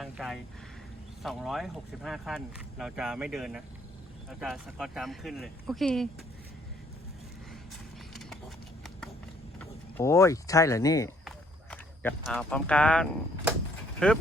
ลังกาย 265 ขั้น เราจะไม่เดินนะ เราจะสกอตจัมป์ขึ้นเลย โอเค โอ้ย ใช่เหรอนี่เดี๋ยวเอาพร้อมกันฮึบ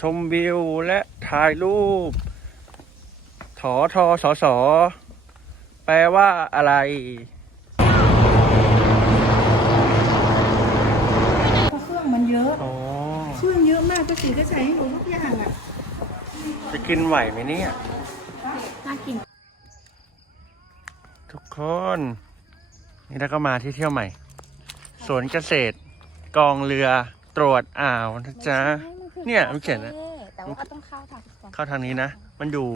ชมวิวและถ่ายรูป ถอทอสอสอแปลว่าอะไร เพราะเครื่องมันเยอะ อ๋อ เครื่อง เยอะมากก็สีก็ใช้ให้หมดทุกอย่างอะจะกินไหวไหมเนี่ย น่ากิน ทุกคน นี่แล้วก็มาที่เที่ยวใหม่ สวนเกษตร กองเรือตรวจอ่าวนะจ๊ะ เนี่ยมันเขียนนะ แต่ว่าก็ต้องเข้าทางก่อนเข้าทางนี้นะ มันอยู่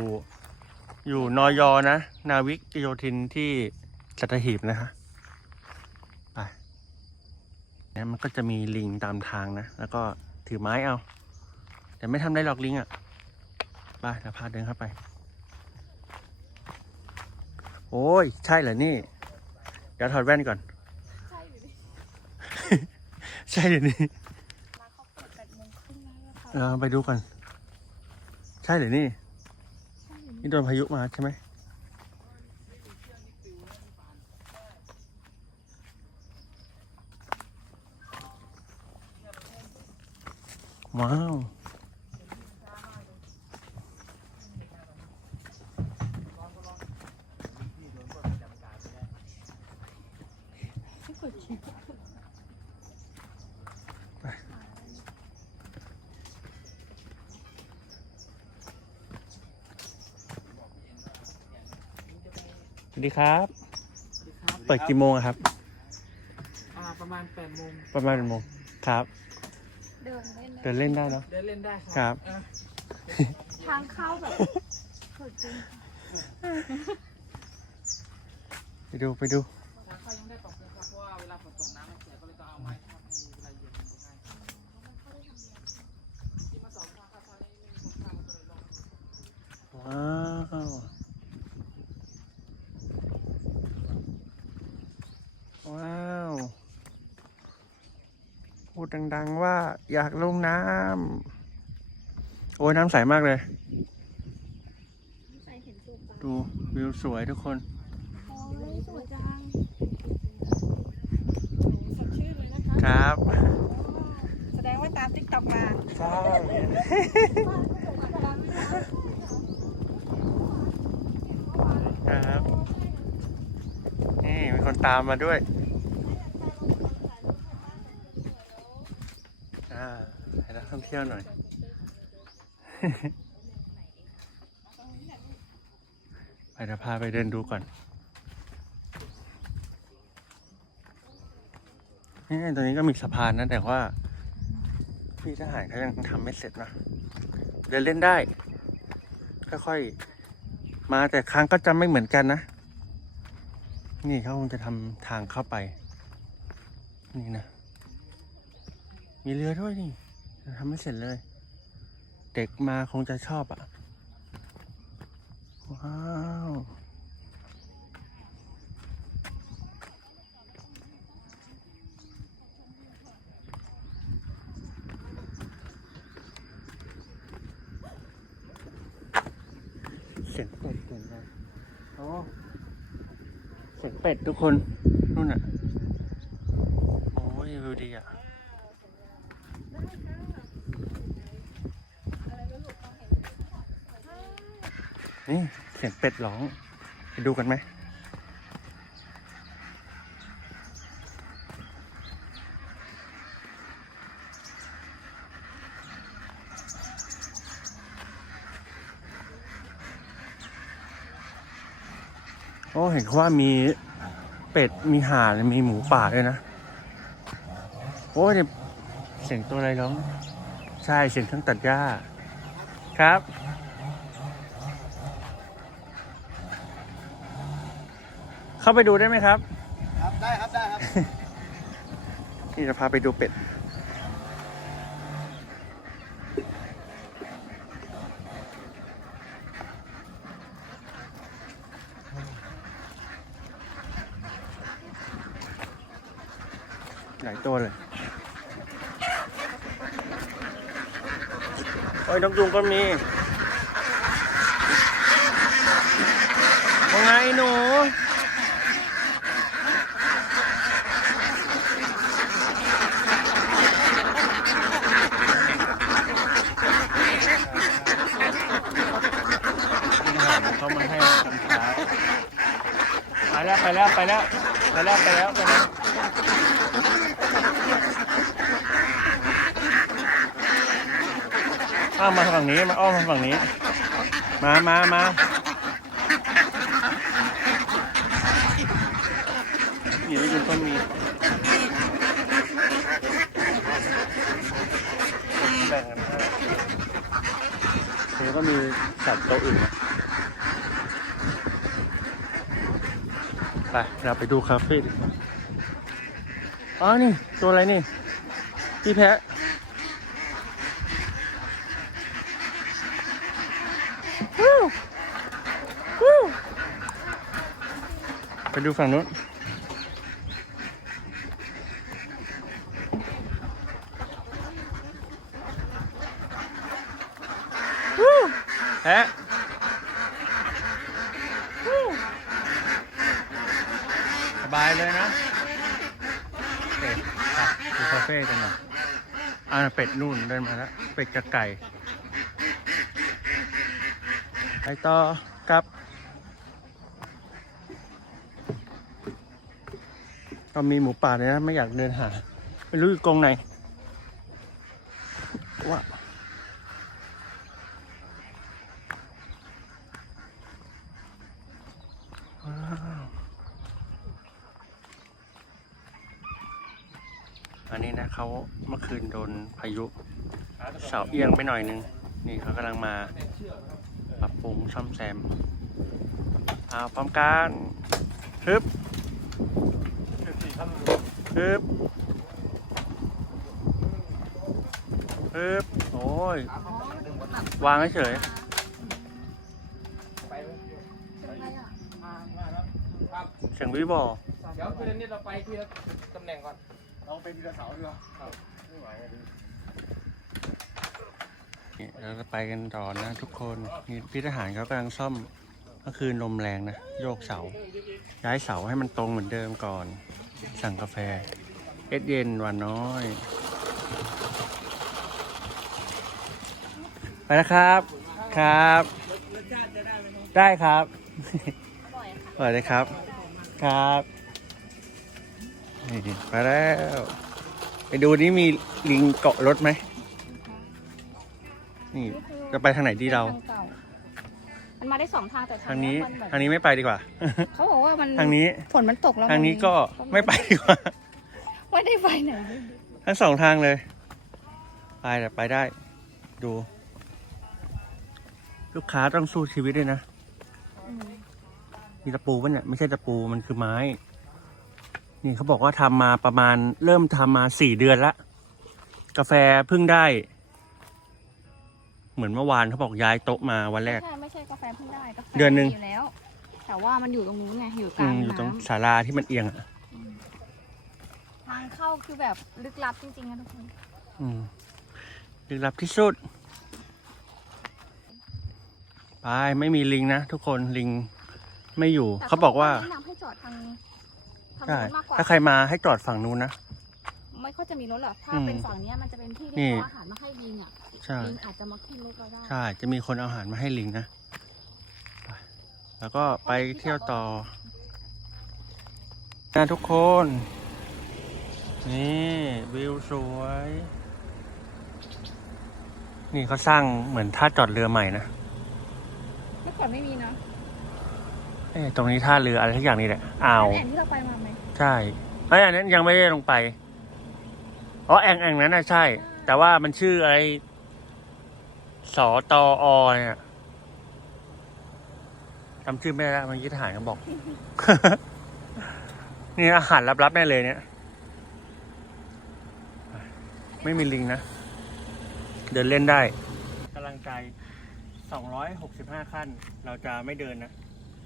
อยู่นอยอนะ นาวิกโยธินที่สัตหีบนะฮะไปเนี่ยมันก็จะมีลิงตามทางนะ แล้วก็ถือไม้เอา แต่ไม่ทำได้หรอกลิงอะ่ะไปเดี๋ยวพาเดินเข้าไป โอ้ย ใช่เหรอนี่ เดี๋ยวถอดแว่นก่อน ใช่เหรอนี่ ร้านเขาเปิดแปดโมงครึ่งแล้วค่ะเออไปดูก่อน ใช่เหรือนี่ นี่โดนพายุมาใช่ไหมว้าว สวัสดีครับเปิดกี่โมงอะครับ อ่าประมาณ8โมงประมาณกี่โมงครับ เดินเล่นเดินเล่นได้เนาะ เดินเล่นได้ครับ อะทางเข้าแบบสวยจริงไปดูไปดู ทางเข้ายังได้ปรับปรุงครับเพราะว่าเวลาฝนตกน้ำมันเสียก็เลยต้องเอาไม้ทำให้เวลาเย็นมันง่ายที่มาสองทางครับทางนี้ไม่มีคนเข้าก็เลยลง ว้าว ว้าว พู ดดัง ๆ ว่าอยากลงน้ำโอ้ยน้ำใสมากเลยใส่เห็นตัวปลาดูวิวสวยทุกคนโอ้ยสวยจังสดชื่นเลยนะคะครับ แสดงว่าตามติ๊กต็อกมาใช่ครับ นี่มีคนตามมาด้วย อ่าให้นัก ท่องเที่ยวหน่อย ไปเดี๋ยวพาไปเดินดูก่อน นี่ตรงนี้ก็มีสะพานนะแต่ว่า พี่ทหารเขายังทำไม่เสร็จนะ เดินเล่นได้ ค่อยๆ มาแต่ครั้งก็จะไม่เหมือนกันนะ นี่เขาคงจะทำทางเข้าไป นี่นะ มีเรือด้วยนี่ยัง ทำไม่เสร็จเลย เด็กมาคงจะชอบอะ ว้าวเสียงเป็ดเสียงอะไรโอ้เสียงเป็ดทุกคนนู่นอะ โอ้ยวิวดีอะ นี่เสียงเป็ดร้อง ไปดูกันไหมโอ้เห็นว่ามีเป็ดมีห่านมีหมูป่าด้วยนะ โอ้เนี่ยเสียงตัวอะไรร้อง ใช่เสียงเครื่องตัดหญ้าครับ เข้าไปดูได้ไหมครับ ครับ ได้ครับ ได้ครับ นี่จะพาไปดูเป็ด หลายตัวเลย โอ้ยนกยุงก็มีว่าไงหนู เขามาให้ตอนเช้าไป แล้วไปแล้วไปแล้วไปแล้วไปแล้วไปแล้วอ้ามาฝั่งนี้มาอ้อมมาฝั่งนี้ มามามานี่ไม่ยุงก็มีแบ่งกันให้ทีนี้ก็มีสัตว์ตัวอื่นนะ ไปเราไปดูคาเฟ่ดีกว่าอ๋อนี่ ตัวอะไรนี่พี่แพะไปดูฝั่งนู้นวู้แพะวู้ สบายเลยนะเป็ดไป ดูคาเฟ่กันหน่อยอ่าเป็ดนู่นเดินมาแล้ว เป็ดกระไก่ไปต่อกรับก็มีหมูป่าเลยนะ ไม่อยากเดินหา ไม่รู้อยู่กองไหนว่าว้าว อันนี้นะ เขาเมื่อคืนโดนพายุ เสาเอียงไปหน่อยนึง นี่เขากำลังมาปรับปรุงซ่อมแซมเอาพร้อมกันฮึบฮึบฮึบโอ้ยวางเฉยเลยเป็นไรอะมามาแล้วครับๆเสียงวิบอเดี๋ยวคืนนี้เราไปที่ตำแหน่งก่อน เราเป็นทีละเสาดีกว่าครับไม่ไหวอะดินี่เราจะไปกันต่อนะทุกคนนี่พี่ทหารเขากำลังซ่อมก็คือลมแรงนะ โยกเสา ย้ายเสาให้มันตรงเหมือนเดิมก่อน สั่งกาแฟ เอ็ดเย็นหวานน้อย ไปแล้วครับ ครับ ได้ครับบ่อยค่ะสวัสดีครับ ครับ นี่ไปแล้ว ไปดูนี่มีลิงเกาะรถไหม นี่จะไปทางไหนดีเราทางเก่ามันมาได้สองทางแต่ทางนี้ มัแบบทางนี้ไม่ไปดีกว่า เขาบอกว่ามันทางนี้ ฝนมันตกแล้วทางนี้ก็มันไม่ไปดีกว่า ไม่ได้ไปไหนเลยทั้งสองทางเลย ไปแต่ไปได้ ดู ลูกค้าต้องสู้ชีวิตด้วยนะ อืมมีตะปูปะเนี่ย ไม่ใช่ตะปูมันคือไม้ นี่เขาบอกว่าทำมาประมาณเริ่มทำมาสี่เดือนละ กาแฟเพิ่งได้ เหมือนเมื่อวานเขาบอกย้ายโต๊ะมาวันแรก ไม่ใช่ไม่ใช่กาแฟเพิ่งได้กาแฟเดือนหนึ่ง มีอยู่แล้ว แต่ว่ามันอยู่ตรงนู้นไงอยู่กอืลางมอยู่ตรงน้ศาลาที่มันเอียงอะำทางเข้าคือแบบลึกลับจริงๆนะทุกคนอืมลึกลับที่สุด ไปไม่มีลิงนะทุกคนลิงไม่อยู่แต่เขาบอกว่า แนะนำให้จอดทาง ทางใช่ นู้นมากกว่า ถ้าใครมาให้จอดฝั่งนู้นนะ ไม่ค่อยจะมีรถหรอกถ้าอืมเป็นฝั่งเนี้ยมันจะเป็นที่นี่ ที่เขาเอาอาหารมาให้ลิงอะใช่ ลิงอาจจะมาขึ้นรถเราได้ใช่ จะมีคนเอาอาหารมาให้ลิงนะไปแล้วก็ไปเที่ยวต่อนะทุกคน นี่วิวสวย นี่เขาสร้างเหมือนท่าจอดเรือใหม่นะเมื่อก่อนไม่มีนะเอ้ยตรงนี้ท่าเรืออะไรทุกอย่างนี่แหละอ่าว แอนที่เราไปมาไหม ใช่ไอ้ยอันนั้นยังไม่ได้ลงไปอ๋อแองแองนั้นน่ะใช่ แต่ว่ามันชื่ออะไรสอตออเนี่ยจำชื่อไม่ได้แล้วมันยี่ทหารเขาบอก นี่อาหารลับๆแน่เลยเนี่ย ไม่มีลิงนะ เดินเล่นได้กำลังใจ 265 ขั้น เราจะไม่เดินนะ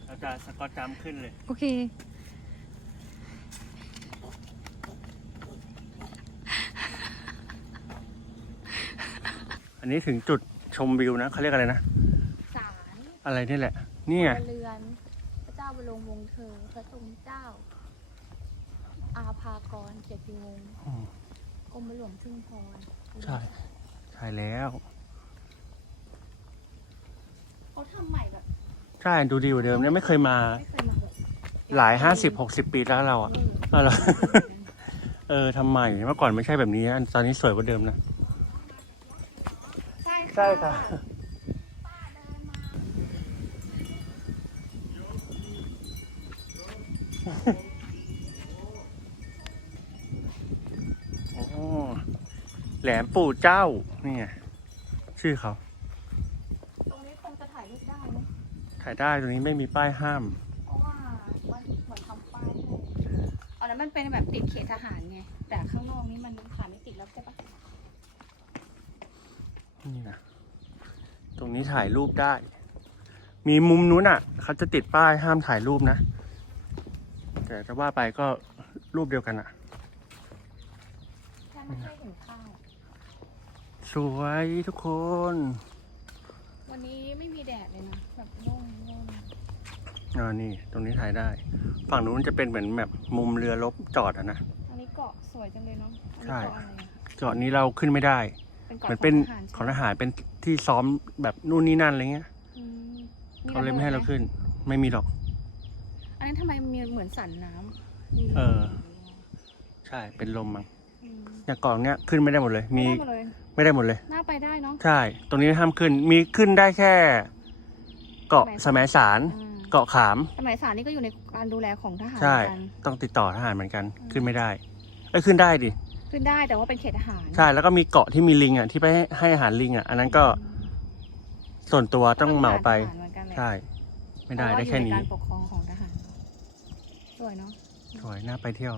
เราจะสกอตจัมป์ขึ้นเลย โอเค อันนี้ถึงจุดชมวิวนะเขาเรียกอะไรนะ ศาลอะไรนี่แหละนี่ไงเรือน พระเจ้าบรมวงศ์เธอ พระทรงเจ้า อาภากรเกียรติวงศ์อืม กรมหลวงทึ่งพรใช่ ใช่แล้ว เขาทำใหม่แบบใช่ดูดีกว่าเดิมเนี่ยไม่เคยมาไม่เคยมาแบบหลายห้าสิบหกสิบปีแล้วเราอะอ๋อเหรอเออทำใหม่เมื่อก่อนไม่ใช่แบบนี้นะตอนนี้สวยกว่าเดิมนะ ใช่ใช่ค่ะโอ้แหลมปู่เจ้า นี่ไง ชื่อเขา ตรงนี้คงจะถ่ายรูปได้นะถ่ายได้ตรงนี้ไม่มีป้ายห้าม เพราะว่ามันเหมือนทำป้ายให้อ๋อแล้วมันเป็นแบบติดเขตทหารไง แต่ข้างนอกนี่มันผ่านไม่ติดแล้วใช่ปะ นี่นะ ตรงนี้ ถ่ายรูปได้ มีมุมนู้นอะเขาจะติดป้ายห้ามถ่ายรูปนะ แต่จะว่าไปก็รูปเดียวกันอะแค่ไม่ให้เห็นข้าวสวยทุกคน วันนี้ไม่มีแดดเลยนะแบบโล่งโล่งอ่านี่ ตรงนี้ถ่ายได้ ฝั่งนู้นจะเป็นเหมือนแบบมุมเรือรบจอดอะนะ อันนี้เกาะสวยจังเลยเนาะอันนี้ใช่ เกาะอะไรอะ เจาะนี้เราขึ้นไม่ได้ เป็นเหมืเกาะอนเป็นขขอองงททหารหารเป็นที่ซ้อมแบบนู่นนี่นั่นอะไรเงี้ยอืมเขาเลยไม่ให้เราระบิดขึ้น ไม่มีหรอก อันนั้นทำไมมันมีเหมือนสันน้ำมีระบิดเออ ใช่เป็นลมมั้งมอย่างกล่องเนี้ยขึ้นไม่ได้หมดเลย มีได้หมดเลยไม่ได้หมดเลย น่าไปได้เนาะ ใช่ ตรงนี้ห้ามขึ้น มีขึ้นได้แค่ เกาะสมสาร อืมเกาะขาม สมัยสารนี่ก็อยู่ในการดูแลของทหารใช่เหมือนกัน ต้องติดต่อทหารเหมือนกัน ขึ้นไม่ได้ เอ้ยขึ้นได้ดิ ขึ้นได้แต่ว่าเป็นเขตทหารใช่แล้วก็มีเกาะที่มีลิงอะที่ไปให้ให้อาหารลิงอะ อันนั้นก็ส่วนตัวต้องเหมาไป ทหรเหมือนกันแหละใช่ ไม่ได้เพราะว่าได้แค่อยู่นี้ใการปกครองของทหารสวยเนาะสวยน่าไปเที่ยว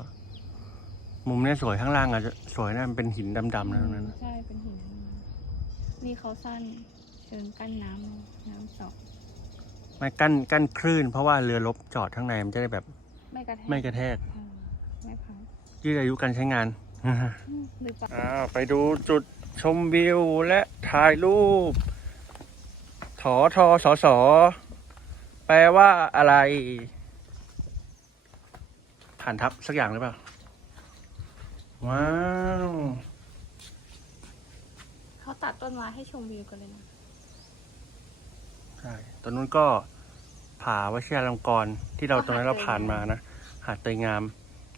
มุมเนี้ยสวยข้างล่างอะจะสวยนะมันเป็นหินดำๆนะตรงนั้นน่ะใช่เป็นหินนี่เขาสั้นเชิงกั้นน้ำน้ำตกไม่กั้นกั้นคลื่น เพราะว่าเรือรบจอดข้างในมันจะได้แบบไม่กระแทกไม่กระแทก อืมไม่พังยืดอายุการใช้งาน อืมหรือเปล่าอ่าไปดูจุดชมวิวและถ่ายรูป ถอทอสอสอแปลว่าอะไร ผ่านทับสักอย่างหรือเปล่า ว้าว เขาตัดต้นไม้ให้ชมวิวกันเลยนะ ใช่ตรงนู้นก็ผาวชิราลงกรณ์ที่เราตรงนั้นเราผ่านมานะ หาดเตยงาม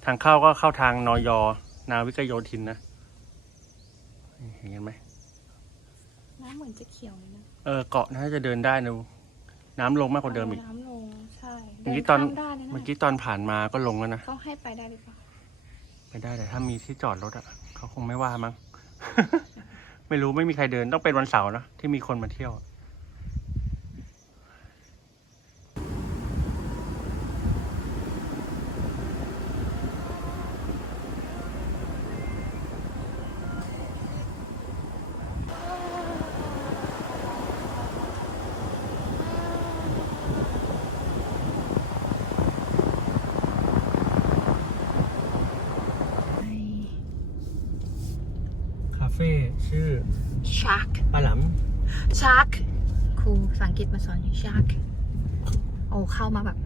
ทางเข้าก็เข้าทางนอยอ นาวิกโยธินนะนี่เห็นไหมน้ำเหมือนจะเขียวเลยนะ เออเกาะน่าจะเดินได้นะน้ำลงมากกว่าเดิมอีก น้ำลง ใช่เมื่อกี้ตอนดิข้ามได้เลยนะเมื่อกี้ตอนผ่านมาก็ลงแล้วนะ เขาให้ไปได้หรือเปล่าไม่ได้แต่ถ้ามีที่จอดรถอะเขาคงไม่ว่ามั้ง ไม่รู้ไม่มีใครเดินต้องเป็นวันเสาร์นะที่มีคนมาเที่ยว คาเฟ่ชื่อ Shark ปลาหล Shark ครูภาษาอังกฤษมาสอนอยู่ Shark โอ้เข้ามาแบบ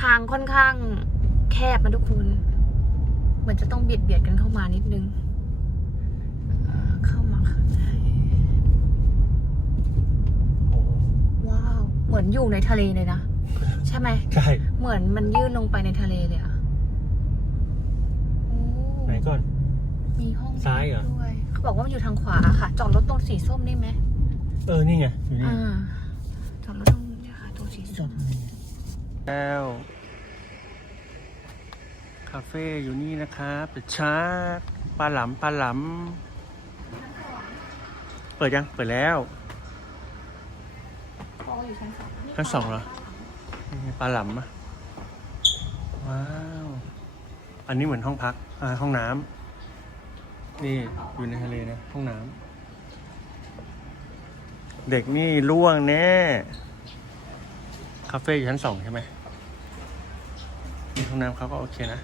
ทางค่อนข้างแคบนะทุกคน เหมือนจะต้องเบียดเบียดกันเข้ามานิดนึงอ่าเข้ามาข้างในำโอ้ว้าว เหมือนอยู่ในทะเลเลยนะ ใช่ไหมใช่เหมือนมันยื่นลงไปในทะเลเลยอะโอ้ไหนก่อน มีห้องซ้ายเหรอ ด้วย เขาบอกว่ามันอยู่ทางขวาค่ะ จอดรถตรงสีส้มได้ไหม เออ นี่ไงอยู่นี่อ่าจอดรถตรงนี้ค่ะตรงสีส้มแล้วคาเฟ่อยู่นี่นะครับเดอะชาร์กปลาหลำปลาหลำเปิดยัง เปิดแล้วพออยู่ชั้นสองชั้นสองเหรอนี่ไงปลาหลำอะว้าว อันนี้เหมือนห้องพักอ่าห้องน้ำนี่อยู่ในทะเลนะ ห้องน้ำ เด็กนี่ล่วงแน่ คาเฟ่อยู่ชั้นสองใช่ไหมนี่ห้องน้ำเขาก็โอเคนะ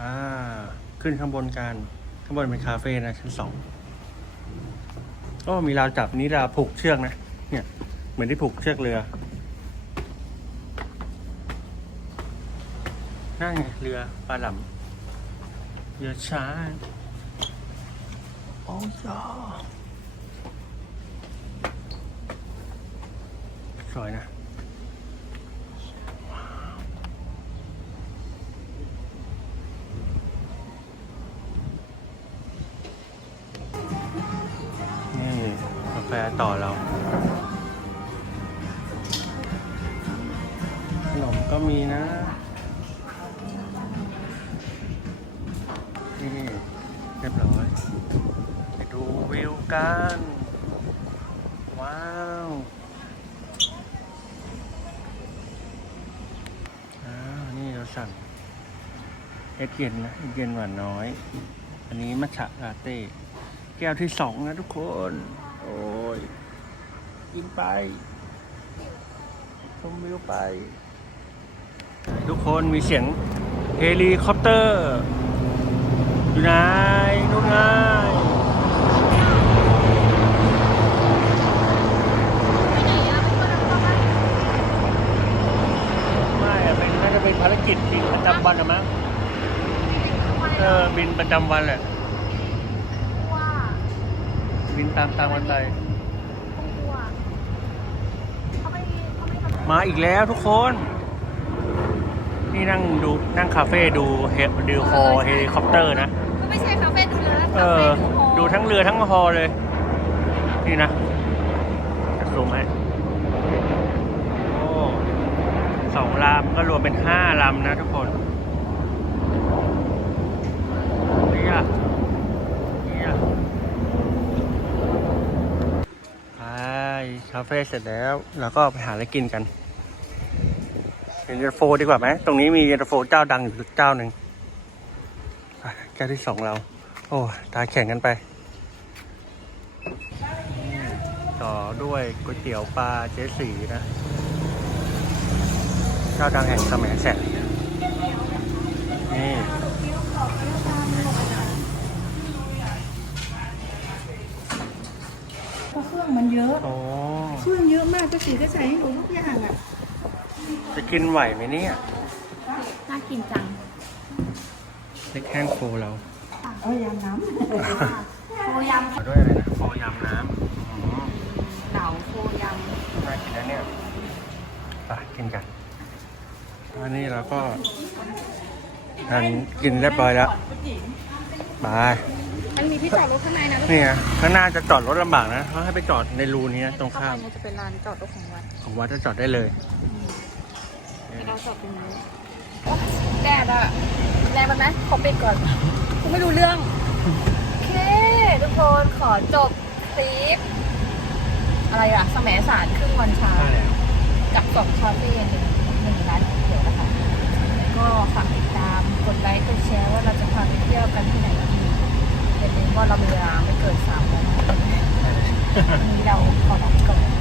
อ่า ขึ้นข้างบนกัน ข้างบนเป็นคาเฟ่นะ ชั้นสองก็มีราวจับนี้ราวผูกเชือกนะ เนี่ย เหมือนที่ผูกเชือกเรือ นั่นไงเรือปลาหลำเรือช้างโอ้ยอสวยนะ กัน ว้าวอ้าวนี่เราสั่งเอสเย็นนะเอสเย็นหวานน้อย อันนี้มัทฉะลาเต้ แก้วที่สองนะทุกคน โอ้ยกินไปชมวิวไป ทุกคนมีเสียงเฮลิคอปเตอร์ อยู่ไหนนู่นไงไม่อะเป็นน่าจะเป็นภารกิจบินประจำวันอะมั้งเออ บินประจำวันแหละ ว่าบินตามตามกันไปคงกลัวเขาไม่เขาไม่ทำมาอีกแล้วทุกคน นี่นั่งดูนั่งคาเฟ่ดูเฮดูฮอเฮลิคอปเตอร์นะก็ไม่ใช่คาเฟ่ดูเลยเอคาอ เฟ่ดูฮอดูทั้งเรือทั้งฮอเลย นี่นะจะซูมให้โอ้สองลำก็รวมเป็นห้าลำนะทุกคน ไปคาเฟ่เสร็จแล้ว แล้วก็ไปหาอะไรกินกันเย็นตาโฟดีกว่าไหม ตรงนี้มีเย็นตาโฟเจ้าดังอยู่เจ้าหนึ่งแก้วที่สองเรา โอ้ ตาแข่งกันไป ต่อด้วยก๋วยเตี๋ยวปลาเจ๊สีนะ เจ้าดังแห่งสมัยแสนนี่ เพราะเครื่องมันเยอะโอ้เครื่องเยอะมากป้าศรีก็ใช้ให้หนูทุกอย่างอะจะกินไหวไหมเนี่ยน่ากินจังเล็กแห้งโฟเราเอายำน้ำโฟยขอด้วยอะไรนะโฟยำน้ำอืมำเหลาโฟยน่ากินนะเนี่ยไปกินกันอันนี้เราก็ทานกินเรียบร้อยแล้วไปำ มันมีที่จอดรถข้างในนะนี่ไงข้างหน้าจะจอดรถลำบากนะเขาให้ไปจอดในรูนี้นะตรงเข้าข้าไปมมันจะเป็นลานจอดรถของวัดของวัดจะจอดได้เลยเราจอดตรงนี้แดดอะแรงไปไหมขอปิดก่อนกูไม่รู้เรื่องโอเคทุกคนขอจบคลิปอะไรอะสมสารครึ่งวันเช้ากับสองคาเฟ่หนึ่งหนึ่งร้านก๋วยเตี๋ยวนะคะแล้วก็ฝากติดตามกดไลค์กดแชร์ว่าเราจะพาไปเที่ยวกันที่ไหนอีกอย่าลืม ว่าเรามีเวลาไม่เกินสามวันวันนี้เราขอลาไปก่อน